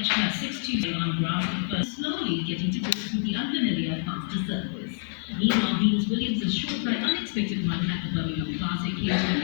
edge her 6-2 on grass at first, slowly getting to grips with the unfamiliar faster surface. Meanwhile, Venus Williams' short but unexpected run at the Birmingham Classic came to